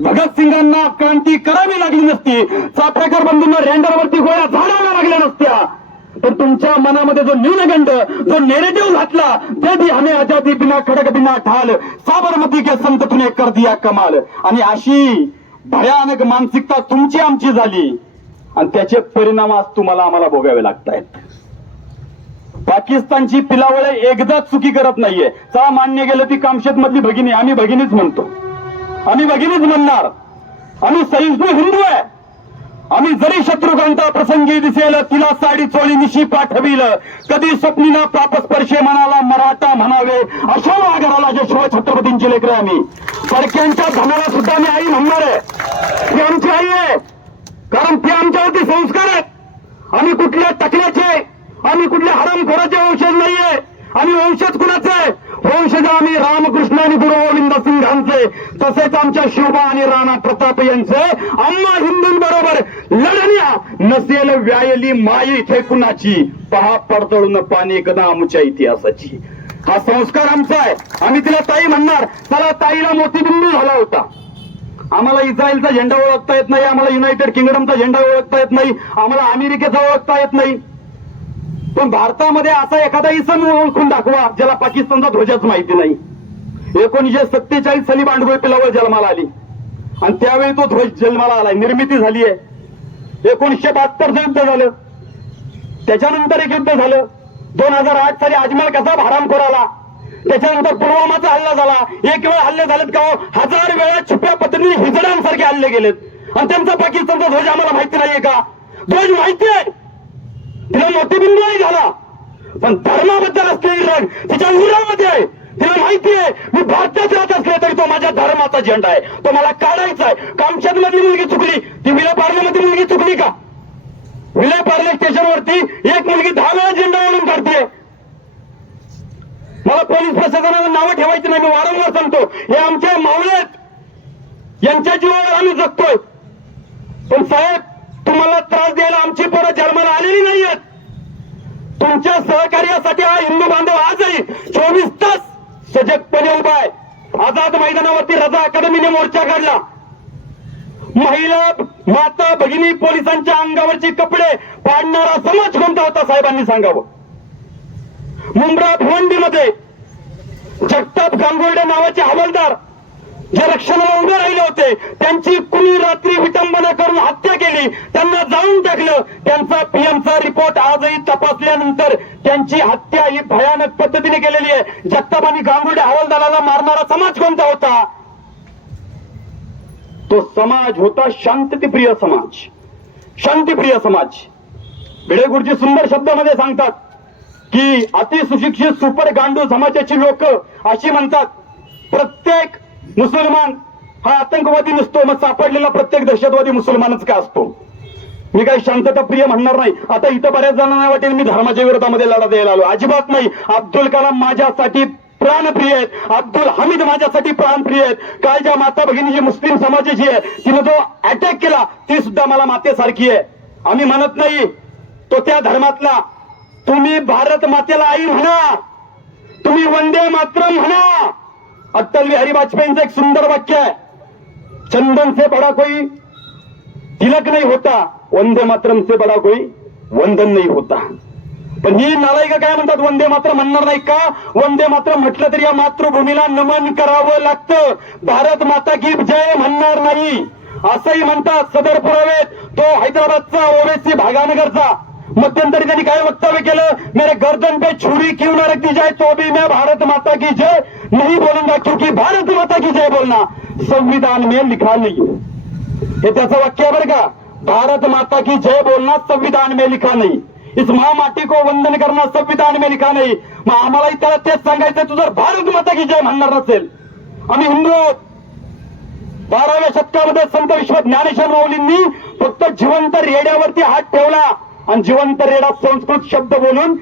भगतसिंगांना क्रांती करावी लागली नसती. चाफेकर बंधूंना रेंडरवरती गोळ्या झाडायला लागल्या नसत्या. पण तुमच्या मनामध्ये जो न्यूनगंड, जो नेरेटिव्ह घातला, ते दी हमें आजादी बिना खडक बिना ढाल, साबरमती के संत तूने कर दिया कमाल. आणि अशी भयानक मानसिकता तुमची आमची झाली आणि त्याचे परिणाम आज तुम्हाला आम्हाला भोगावे लागतायत. पाकिस्तानची पिलावळे एकदाच चुकी करत नाहीये. चला मान्य गेलं ती कामशेत मधली भगिनी, आम्ही भगिनीच म्हणतो, आम्ही भगिनीच म्हणणार. आम्ही सहिष्णू हिंदू आहे. आम्ही जरी शत्रुकांता प्रसंगी दिसेल तिला साडी चोळी निशी पाठविल, कधी स्वप्नीला पापस्पर्शे मनाला मराठा म्हणावे, अशा घराला जे शिव छत्रपतींची लेकरं आम्ही. परक्यांच्या धनाला सुद्धा मी आई म्हणणार आहे. ती आमची आई आहे कारण ते आमच्यावरती संस्कार आहेत. आम्ही कुठल्या टकल्याचे, आम्ही कुठल्या हरामखोराचे वंशज नाहीये. आम्ही वंशज कुणाचे आहे? वंशज आम्ही रामकृष्ण आणि गुरु गोविंद सिंगांचे, तसेच आमच्या शिवबा आणि राणा प्रताप यांचे. आम्हा हिंदूंबरोबर लढण्या नसेल व्यायली माई इथे कुणाची, पहा पडतळून पाणी एकदा आमच्या इतिहासाची. हा संस्कार आमचा आहे. आम्ही तिला ताई म्हणणार. चला ताईला मोतीबिंदू झाला होता. आम्हाला इस्रायलचा झेंडा ओळखता येत नाही, आम्हाला युनायटेड किंगडमचा झेंडा ओळखता येत नाही, आम्हाला अमेरिकेचा ओळखता येत नाही. पण भारतामध्ये असा एखादा इसम ओळखून दाखवा ज्याला पाकिस्तानचा ध्वजच माहिती नाही. 1947 साली बांडगुळ पिलावळ जन्माला आली आणि त्यावेळी तो ध्वज जन्माला आलाय, निर्मिती झाली आहे. 1972 युद्ध झालं, त्याच्यानंतर एक युद्ध झालं. 2008 साली अजमल कसाब हरामखोर आला, त्याच्यानंतर पुलवामाचा हल्ला झाला. एक वेळ हल्ले झालेत का? 1000 वेळा छुप्या पद्धतीने हिजड्यांसारखे हल्ले गेलेत आणि त्यांचा पाकिस्तानचा ध्वज आम्हाला माहिती नाहीये का? ध्वज माहिती आहे, तिला मोतीबिंदूही झाला, पण धर्माबद्दल असलेली रग तिच्या उरामध्ये आहे. तिला माहिती आहे मी भारतात राहत असले तरी तो माझ्या धर्माचा झेंडा आहे, तो मला काढायचा आहे. कामशेत मधली मुलगी चुकली, ती विले पार्लेमध्ये मुलगी चुकली का? विले पार्ले स्टेशनवरती एक मुलगी 10 वेळा झेंडा ओढून काढते. मला पोलीस प्रशासनाला नावं ठेवायची नाही, मी वारंवार सांगतो. हे आमचे मावळे आहेत, यांच्या जीवावर आम्ही जगतोय. पण साहेब, तुम्हाला त्रास द्यायला आमची पोरं जन्माला आलेली नाहीयेत. तुमच्या सहकार्यासाठी हा हिंदू बांधव आजही 24 तास सजगपणे उभा आहे. आझाद मैदानावरती रजा अकादमीने मोर्चा काढला. महिला, माता, भगिनी, पोलिसांच्या अंगावरचे कपडे पाडणारा समाज कोणता होता साहेबांनी सांगावं. मुंब्रा भिवंडीमध्ये जगताप गांगुर्डे नावाचे हवालदार जे रक्षणाला उभे राहिले होते, त्यांची कुणी रात्री विटंबना करून हत्या केली, त्यांना जाळून टाकलं. त्यांचा पीएमचा रिपोर्ट आजही तपासल्यानंतर त्यांची हत्या ही भयानक पद्धतीने केलेली आहे. जगताप आणि गांगुर्डे हवालदाराला मारणारा समाज कोणता होता? तो समाज होता शांततेप्रिय समाज, शांतीप्रिय समाज. भिडे गुरुजी सुंदर शब्दामध्ये सांगतात की अतिसुशिक्षित सुपर गांडू समाजाची लोक अशी म्हणतात, प्रत्येक मुसलमान हा आतंकवादी नसतो, मग सापडलेला प्रत्येक दहशतवादी मुसलमानच का असतो? मी काही शांतता प्रिय म्हणणार नाही. आता इथं बऱ्याच जणांना वाटेल मी धर्माच्या विरोधामध्ये लढा द्यायला आलो. अजिबात नाही. अब्दुल कलाम माझ्यासाठी प्राणप्रिय आहेत, अब्दुल हमीद माझ्यासाठी प्राणप्रिय आहेत. काल ज्या माता भगिनी जी मुस्लिम समाजाची आहे तिने जो अटॅक केला ती सुद्धा मला मातेसारखी आहे. आम्ही म्हणत नाही तो त्या धर्मातला. तुम्ही भारत मातेला आई म्हणा, तुम्ही वंदे मातरम म्हणा. अटल बिहारी वाजपेयींचं एक सुंदर वाक्य आहे, चंदन से बडा कोई तिलक नहीं होता, वंदे मातरम से बडा कोई वंदन नहीं होता. पण ही नालायक काय म्हणतात, वंदे मातरम म्हणणार नाही का? वंदे मातरम म्हटलं तरी या मातृभूमीला नमन करावं लागतं. भारत माता की जय म्हणणार नाही असंही म्हणतात. सदर पुरावेत तो हैदराबादचा ओवेसी भागानगरचा मध्यंतरी त्यांनी काय वक्तव्य केलं, मेरे गर्दन पे छुरी क्यों न रखी जाए तो भी मैं भारत माता की जय नहीं बोलूंगा, क्योंकि भारत माता की जय बोलना संविधान में लिखा नहीं. हे त्याचं वाक्य आहे बरं का. भारत माता की जय बोलना संविधान में लिखा नहीं. इस महामाटी को वंदन करना संविधान में लिखा नाही. मग आम्हालाही त्याला तेच सांगायचं, तू जर भारत माता की जय म्हणणार नसेल, आम्ही हिंदू आहोत. 12व्या शतकामध्ये संत विश्व ज्ञानेश्वर माऊलींनी फक्त जिवंत रेड्यावरती हात ठेवला आणि जिवंत रेडा संस्कृत शब्द बोलून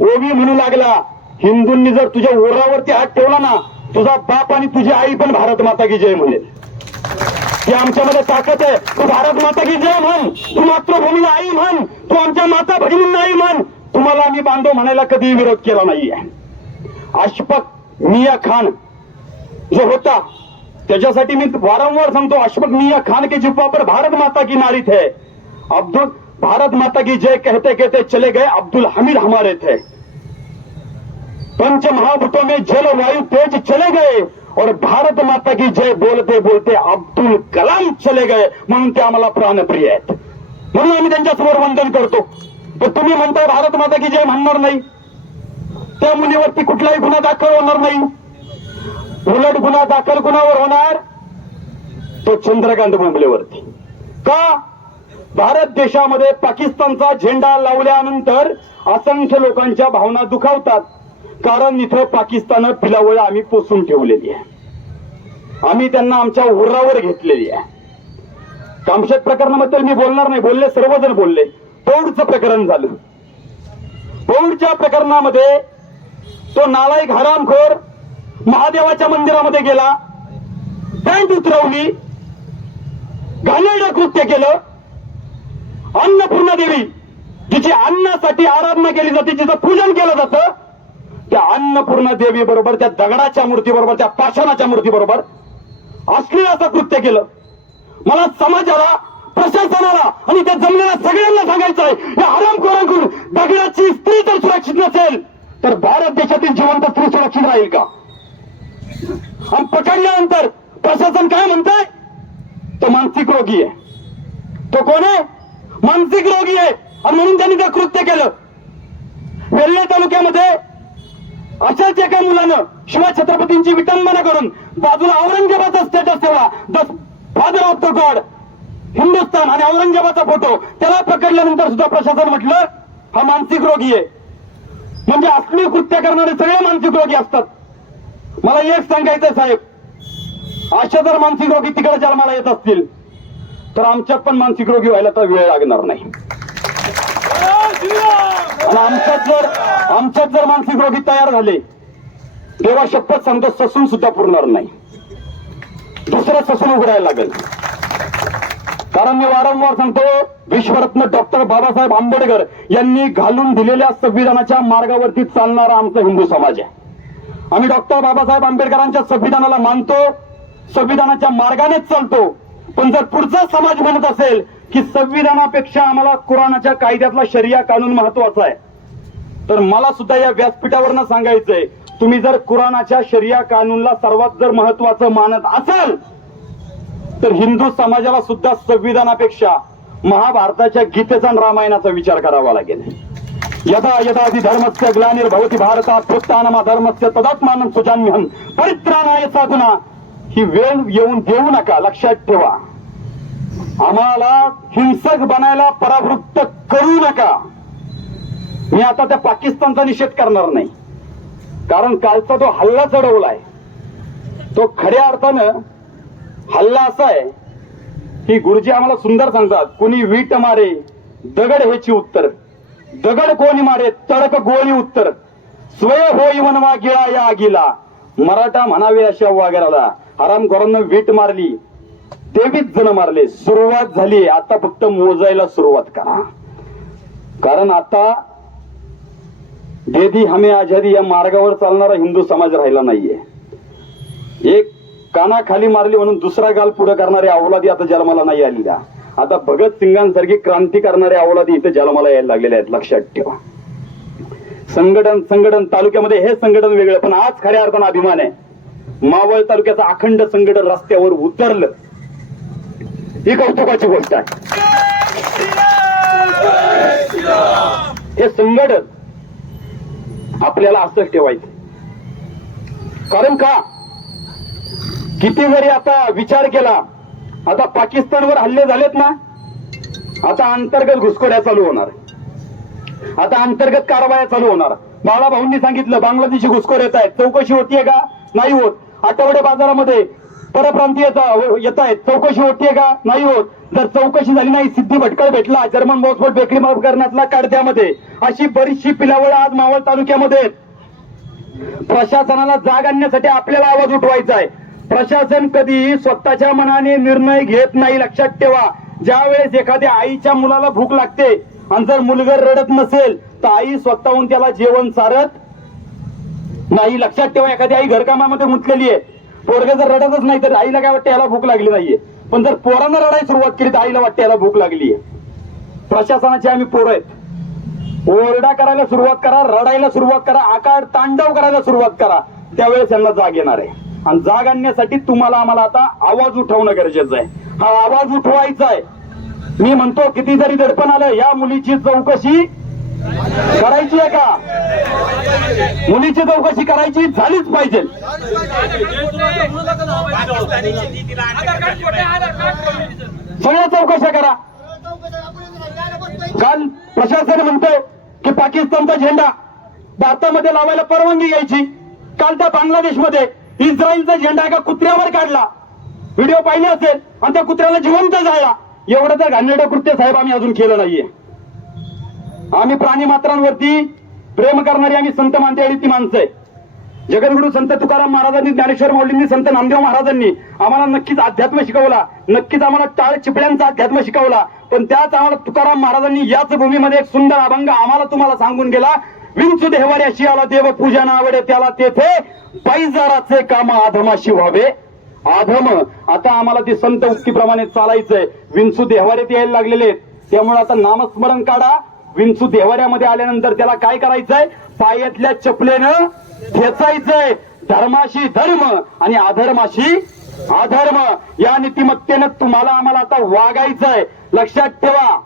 ओवी म्हणू लागला. हिंदूंनी जर तुझ्या ओरावरती हात ठेवला ना, तुझा बाप आणि तुझी आई पण भारत माता की जय म्हणेल. ही आमच्यामध्ये ताकद आहे. तू भारत माता की जय म्हण, तू मातृभूमीला आई म्हण, तू आमच्या माता भगिनींना आई म्हण. तुम्हाला आम्ही बांधव म्हणायला कधीही विरोध केला नाहीये. अशफक मिया खान जो होता, त्याच्यासाठी मी वारंवार सांगतो, अशफक मिया खान के जिब्वा पर भारत माता की नारी थे. अब्दुल भारत माता की जय कहते कहते चले गए अब्दुल हमीद हमारे थे. पंच महाभूतों में जल वायु तेज चले गए और भारत माता की जय बोलते बोलते अब्दुल कलाम चले गए. म्हणून ते आम्हाला प्राणप्रिय आहेत, म्हणून आम्ही त्यांच्यासमोर वंदन करतो. तर तुम्ही म्हणताय भारत माता की जय म्हणणार नाही, त्या मुलीवरती कुठलाही गुन्हा दाखल होणार नाही. उलट गुन्हा दाखल कुणावर होणार, तो चंद्रकांत बोंबलेवरती. का? भारत देशामध्ये पाकिस्तानचा झेंडा लावल्यानंतर असंख्य लोकांच्या भावना दुखावतात. कारण इथं पाकिस्तान पिलावळ आम्ही पोसून ठेवलेली आहे, आम्ही त्यांना आमच्या उरावर घेतलेली आहे. कामशेत प्रकरणाबद्दल मी बोलणार नाही, बोलले सर्वजण बोलले. पौडचं प्रकरण झालं. पौडच्या प्रकरणामध्ये तो नालायक हरामखोर महादेवाच्या मंदिरामध्ये गेला, पॅन्ट उतरवली, घाणेरडं कृत्य केलं. अन्नपूर्णा देवी जिची अन्नासाठी आराधना केली जाते, जिचं पूजन केलं जातं, त्या अन्नपूर्णा देवी बरोबर, त्या दगडाच्या मूर्ती बरोबर, त्या पाषाणाच्या मूर्ती बरोबर अश्लील असं कृत्य केलं. मला समाजाला, प्रशासनाला आणि त्या जमलेल्या सगळ्यांना सांगायचं आहे, या हरामखोरांकडून दगडाची स्त्री जर सुरक्षित नसेल तर भारत देशातील जिवंत स्त्री सुरक्षित राहील का? आणि पकडल्यानंतर प्रशासन काय म्हणतंय, तो मानसिक रोगी आहे. तो कोण आहे? मानसिक रोगी आहे. आणि म्हणून त्यांनी ते कृत्य केलं. वेल्हे तालुक्यामध्ये अशाच एका मुलानं शिवछत्रपतींची विटंबना करून बाजूला औरंगजेबाचा स्टेटस ठेवला, the father of the God Hindustan, आणि औरंगजेबाचा फोटो. त्याला पकडल्यानंतर सुद्धा प्रशासन म्हटलं हा मानसिक रोगी आहे. म्हणजे अश्लील कृत्य करणारे सगळे मानसिक रोगी असतात. मला एक सांगायचं साहेब, अशा जर मानसिक रोगी तिकडे जन्माला येत असतील तर आमच्यात पण मानसिक रोगी व्हायला तर वेळ लागणार नाही. आणि आमच्यात जर मानसिक रोगी तयार झाले, तेव्हा शपथ सांगतो ससून सुद्धा पुरणार नाही, दुसरं ससून उघडायला लागेल. कारण मी वारंवार सांगतो, विश्वरत्न डॉक्टर बाबासाहेब आंबेडकर यांनी घालून दिलेल्या संविधानाच्या मार्गावरती चालणारा आमचा हिंदू समाज आहे. आम्ही डॉक्टर बाबासाहेब आंबेडकरांच्या संविधानाला मानतो, संविधानाच्या मार्गानेच चालतो. पण जर पुढचा समाज म्हणत असेल की संविधानापेक्षा आम्हाला कुराणाच्या कायद्यातला शरिया कानून महत्वाचा आहे, तर मला सुद्धा या व्यासपीठावरनं सांगायचंय, तुम्ही जर कुराणाच्या शरिया कानूनला सर्वात जर महत्वाचं मानत असाल तर हिंदू समाजाला सुद्धा संविधानापेक्षा महाभारताच्या गीतेचा आणि रामायणाचा विचार करावा लागेल. यदा यदा हि धर्मस्य ग्लानिर्भवति भारतात प्रोत्थानमा धर्मस्य तदात्मानं सुजाम्यहं परित्राणाय साधुना. ही वेळ येऊन देऊ नका, लक्षात ठेवा. आम्हाला हिंसक बनायला परावृत्त करू नका. मी आता त्या पाकिस्तानचा निषेध करणार नाही, कारण कालचा तो हल्ला चढवलाय तो खऱ्या अर्थानं हल्ला असा आहे की गुरुजी आम्हाला सुंदर सांगतात, कुणी वीट मारे दगड हेची उत्तर, दगड कोणी मारे तडक गोळी उत्तर, स्वय होई वनवा गिळा या आगीला. मराठा म्हणावे अशा वागराला. हरामखोरांना वीट मारली, 23 जण मारले. सुरुवात झाली, आता फक्त मोजायला सुरुवात करा. कारण आता देदी हमें आझादी या मार्गावर चालणारा हिंदू समाज राहिला नाहीये. एक कानाखाली मारली म्हणून दुसरा गाल पुढे करणारे अवलादी आता जन्माला नाही आलेल्या. आता भगतसिंगांसारखी क्रांती करणारे अवलादी इथे जन्माला यायला लागलेले आहेत, लक्षात ठेवा. संघटन तालुक्यामध्ये हे संघटन वेगळं, पण आज खऱ्या अर्थानं अभिमान आहे. मावळ तालुक्याचं अखंड संघटन रस्त्यावर उतरलं, ही कौतुकाची गोष्ट आहे. हे संघटन आपल्याला असंच ठेवायचं. कारण का, किती जरी आता विचार केला, आता पाकिस्तानवर हल्ले झालेत ना, आता अंतर्गत घुसखोऱ्या चालू होणार. आता अंतर्गत कारवाया चालू होणार. बाळाभाऊंनी सांगितलं बांगलादेशी घुसखोर येत आहेत, चौकशी होतीये का? नाही होत. आठवडे बाजारामध्ये परप्रांतीय येत आहेत, चौकशी होतीये का? नाही होत. जर चौकशी झाली नाही, सिद्धी भटकळ भेटला जर्मन बॉक्सफोर्ड बेकरी प्रकरणातला काढत्यामध्ये, अशी बरीचशी पिलावळ आज मावळ तालुक्यामध्ये आहेत. प्रशासनाला जाग आणण्यासाठी आपल्याला आवाज उठवायचा आहे. प्रशासन कधी स्वतःच्या मनाने निर्णय घेत नाही, लक्षात ठेवा. ज्या वेळेस एखाद्या आईच्या मुलाला भूक लागते आणि जर मुलगा रडत नसेल तर आई स्वतःहून त्याला जेवण चारत नाही, लक्षात ठेवा. एखादी आई घरकामामध्ये गुंतलेली आहे, पोरग जर रडतच नाही तर आईला काय वाटतं, याला भूक लागली नाहीये. पण जर पोरानं रडायला सुरुवात केली तर आईला वाटतं याला भूक लागली आहे. प्रशासनाचे आम्ही पोरं आहेत. ओरडा करायला सुरुवात करा, रडायला सुरुवात करा, आकाड तांडव करायला सुरुवात करा, त्यावेळेस त्यांना जाग येणार आहे. आणि जाग आणण्यासाठी तुम्हाला आम्हाला आता आवाज उठवणं गरजेचं आहे. हा आवाज उठवायचा आहे. मी म्हणतो किती जरी दडपण आलं, या मुलीची चौकशी करायची आहे का? मुलीची चौकशी करायची झालीच पाहिजे. सगळ्या चौकशा करा. काल प्रशासन म्हणतोय की पाकिस्तानचा झेंडा भारतामध्ये लावायला परवानगी घ्यायची. काल त्या बांगलादेशमध्ये इस्रायलचा झेंडा एका कुत्र्यावर काढला, व्हिडिओ पाहिले असेल, आणि त्या कुत्र्याला जिवंत जाळला. एवढं तर घाणेरडं कृत्य साहेब आम्ही अजून केलं नाहीये. आम्ही प्राणी मात्रांवरती प्रेम करणारी आम्ही संत मानतेवाडी ती माणसं आहे. जगद्गुरु संत तुकाराम महाराजांनी, ज्ञानेश्वर माऊलींनी, संत नामदेव महाराजांनी आम्हाला नक्कीच अध्यात्म शिकवला, नक्कीच आम्हाला टाळ चिपळ्यांचा अध्यात्म शिकवला. पण त्याच आम्हाला तुकाराम महाराजांनी याच भूमीमध्ये एक सुंदर अभंग आम्हाला तुम्हाला सांगून गेला. विंचू देहवाऱ्याशी आला देव पूजन आवडे त्याला, तेथे पैजाराचे काम आधमाशी व्हावे. आधम आता आम्हाला ती संत उक्तीप्रमाणे चालायचंय. विंचू देहवाऱ्यात यायला लागलेले आहेत, त्यामुळे आता नामस्मरण काढा. विंचू देहवाऱ्यामध्ये आल्यानंतर त्याला काय करायचंय? पायातल्या चपलेनं ठेचायचंय. धर्माशी धर्म आणि अधर्माशी अधर्म या नीतिमत्तेनं तुम्हाला आम्हाला आता वागायचंय, लक्षात ठेवा.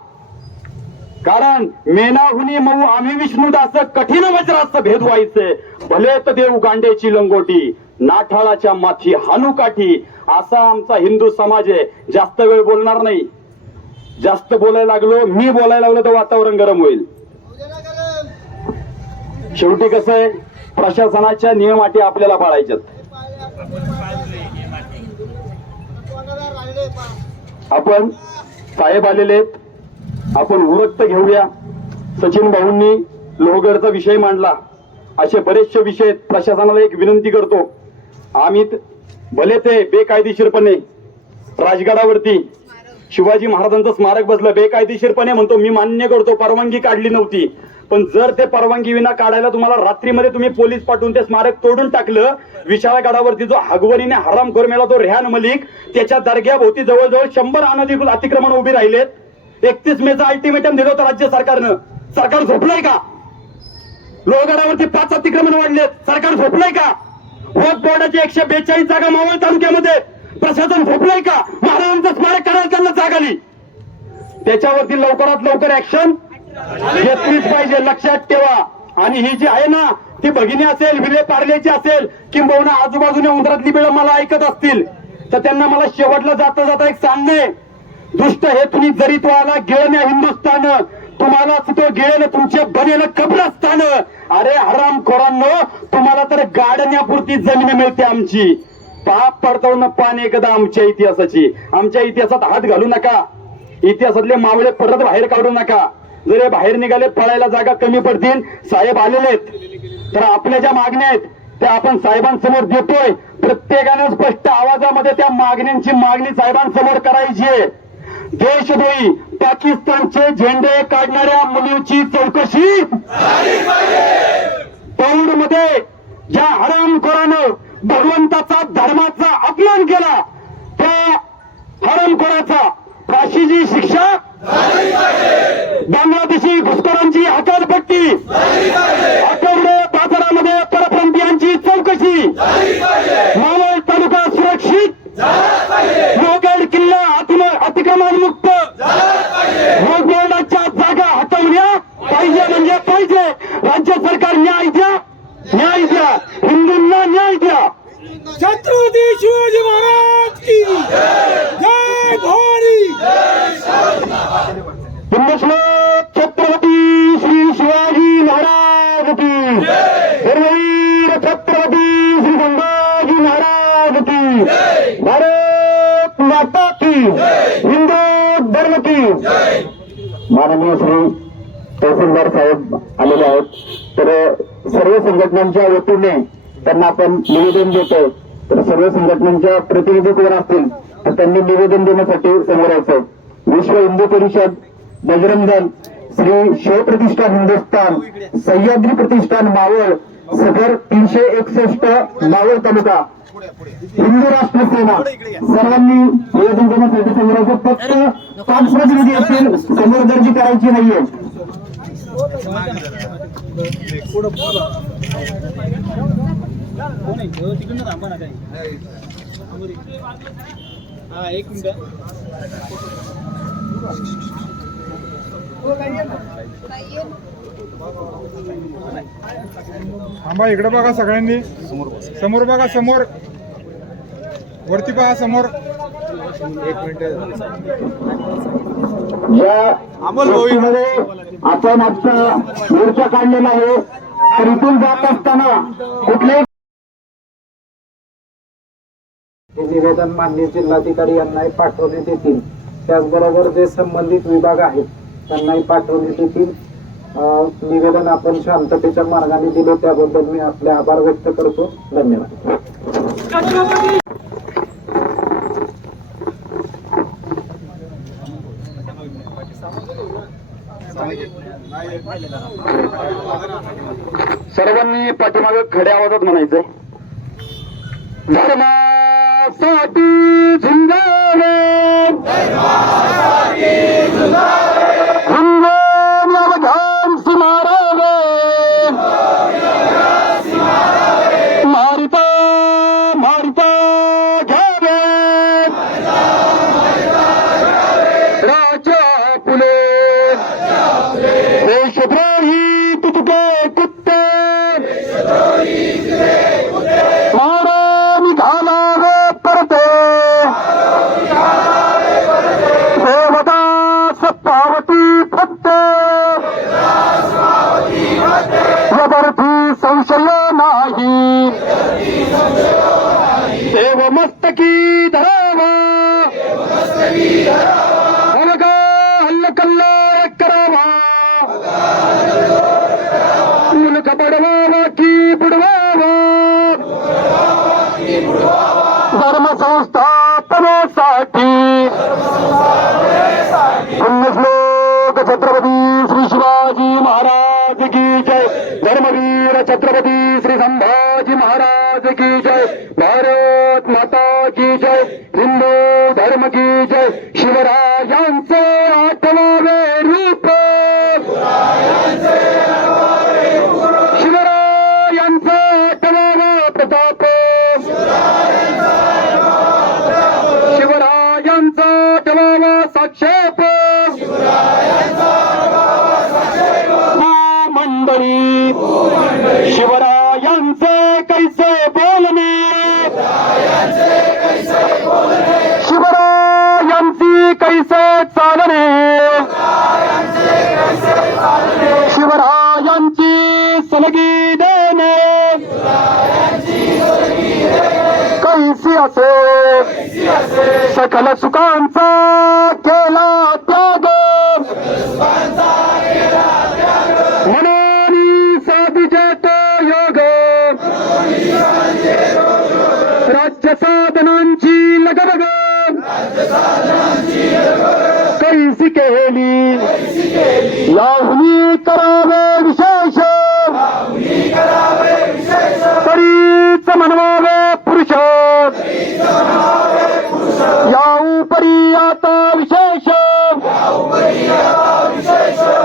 कारण मेनाहुनी मऊ आम्ही विष्णुदास, कठीण वज्राचं भेद व्हायचंय. भले तर देऊ गांड्याची लंगोटी, नाठाळाच्या माथी हानू काठी, असा आमचा हिंदू समाज आहे. जास्त वेळ बोलणार नाही. जास्त बोलायला लागलो, मी बोलायला लागलो तर वातावरण गरम होईल. शेवटी कसं आहे, प्रशासनाच्या नियम अटी आपल्याला पाळायच्यात. आपण साहेब आलेले आहेत, आपण उरक्त घेऊया. सचिन भाऊंनी लोहगडचा विषय मांडला, असे बरेचसे विषय आहेत. प्रशासनाला एक विनंती करतो, आम्ही भले ते बेकायदेशीरपणे राजगडावरती शिवाजी महाराजांचं स्मारक बसलं, बेकायदेशीरपणे म्हणतो मी, मान्य करतो, परवानगी काढली नव्हती. पण जर ते परवानगी विना काढायला तुम्हाला रात्रीमध्ये तुम्ही पोलीस पाठवून ते स्मारक तोडून टाकलं, विशाळगडावरती जो हगवरीने हरामखोर मेला तो रेहान मलिक, त्याच्या दर्ग्याभोवती जवळजवळ 100 अनधिकृत अतिक्रमण उभी राहिलेत. 31 मेचा अल्टिमेटम दिलं होतं राज्य सरकारनं. सरकार झोपलंय का? लोहगडावरती 5 अतिक्रमण वाढलेत, सरकार झोपलंय का? वक्फ बोर्डाची 142 जागा मावळ तालुक्यामध्ये, प्रशासन झोपलंय का? महाराजांचं स्मारक करायला त्यांना जाग आली, त्याच्यावरती लवकरात लवकर ऍक्शन घेतलीच पाहिजे, लक्षात ठेवा. आणि ही जी आहे ना, ती भगिनी असेल, विले पार्लेची असेल, किंबहुना आजूबाजूने उंदरातली बिळं मला ऐकत असतील, तर त्यांना मला शेवटला जाता जाता एक सांगणे, दुष्ट हे तुम्ही जरी तो आला गिळण्या हिंदुस्थान, तुम्हाला तो गिळेल तुमचे बनेल कब्रस्तान. अरे हरामखोरांनो, तुम्हाला तर गाडण्यापुरती जमीन मिळते आमची. पाप पडताना पान एकदा आमच्या इतिहासाची. आमच्या इतिहासात हात घालू नका, इतिहासातले मावळे परत बाहेर काढू नका. जर हे बाहेर निघाले, पळायला जागा कमी पडतील. साहेब आलेले आहेत, तर आपल्या ज्या मागण्या आहेत त्या आपण साहेबांसमोर देतोय. प्रत्येकानं स्पष्ट आवाजामध्ये त्या मागण्यांची मागणी साहेबांसमोर करायची आहे. देशद्रोही पाकिस्तानचे झेंडे काढणाऱ्या मुलीची चौकशी, पौंडमध्ये ज्या हरामखोरानं भगवंताचा धर्माचा अपमान केला, त्या हरामखोराचा फाशीची शिक्षा, बांगलादेशी घुसखोरांची हकालपट्टी, आठवडे बाजारामध्ये परप्रांतीयांची चौकशी, मावळ तालुका सुरक्षित, लोहगड किल्ला अतिक्रमण मुक्त, वक्फ बोर्डाच्या जागा हटवल्या पाहिजे म्हणजे पाहिजे. राज्य सरकार न्याय द्या, न्याय द्या, हिंदूंना न्याय द्या. छत्रपती शिवाजी महाराज की जय भवानी. पुण्यश्लोक छत्रपती श्री शिवाजी माता की, हिंदू धर्म की. माननीय श्री तहसीलदार साहेब आलेले आहेत, तर सर्व संघटनांच्या वतीने त्यांना आपण निवेदन देतो. तर सर्व संघटनांच्या प्रतिनिधी कोण असतील तर त्यांनी निवेदन देण्यासाठी समोर यायचं. विश्व हिंदू परिषद, बजरंग दल, श्री शिवप्रतिष्ठान हिंदुस्थान, सह्याद्री प्रतिष्ठान मावळ, सदर 361 मावळ तालुका, हिंदू राष्ट्र सेना सर्वांनी निवेदन देण्यासाठी समोर यायचं. फक्त 5 प्रतिनिधी असतील, समोर गर्दी करायची नाहीये. थांबा, इकडे बघा सगळ्यांनी, समोर बघा, समोर वरती पहा, समोर. या गोष्टीमध्ये आपण आजचा मोर्चा काढलेला आहे. तर इथून जात असताना कुठल्याही निवेदन माननीय जिल्हाधिकारी यांनाही पाठवण्यात येतील. त्याचबरोबर जे संबंधित विभाग आहेत त्यांनाही पाठवण्यात येतील. निवेदन आपण शांततेच्या मार्गाने दिले त्याबद्दल मी आपले आभार व्यक्त करतो. धन्यवाद. सर्वांनी पाठीमागे खड्या आवाजात म्हणायचंय, धर्मासाठी झुंजावे, हिंदू अवघान स्मारावे, मारिता मारिता घ्यावे, राजा फुले देशद्रोही तुटके कुत्ते, मारो निघालावे परते, देवदास पावती फत्ते, यदर्थी संशय नाही, देव मस्तकी धरावा, अनगा हल्लकल्ला करावा, मुलक पडवावा की बुडवावा, धर्म संस्थापनेसाठी पुण्यश्लोक छत्रपती श्री शिवाजी महाराज की जय, धर्मवीर छत्रपती श्री संभाजी महाराज की जय, भारत माता की जय, हिंदू धर्म की जय. शिवरायांचे 8वे रूप, शिवरायांचा 8वा प्रताप, शिवरायांचा 8वा साक्षेप, मंडळी शिवरायांचे कैसे बोलणे, शिवरायांची कैसे चालणे, शिवरायांची सलगी देणे, कैसी असे सकल सुखांचा केला त्याग, म्हणून साधीचे तो योग, राज्य साधनांची लगबग, कैसी केली याहुनी करावे विशेष, तरीच म्हणवावे पुरुष, याऊपरी आता विशेष,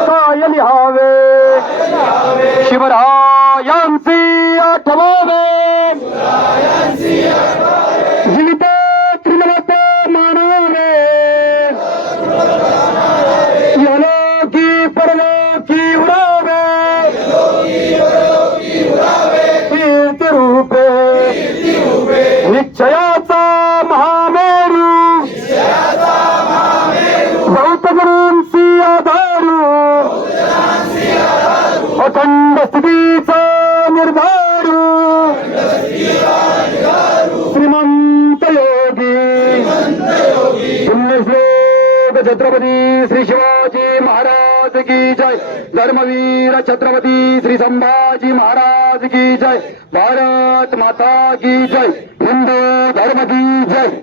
काय लिहावे शिवरायांची आठवावे, जीवित त्रिमलत मानावे, यलोकी परलोकी उडावे, कीर्तिरूपे निश्चयाचा महामेरू, बहुतजनांची आधारू, अखंड स्थितीचा निर्धारू, श्रीमंत योगी नवयुवक छत्रपती श्री शिवाजी महाराज की जय. धर्मवीर छत्रपती श्री संभाजी महाराज की जय. भारत माता की जय. हिंदू धर्म की जय.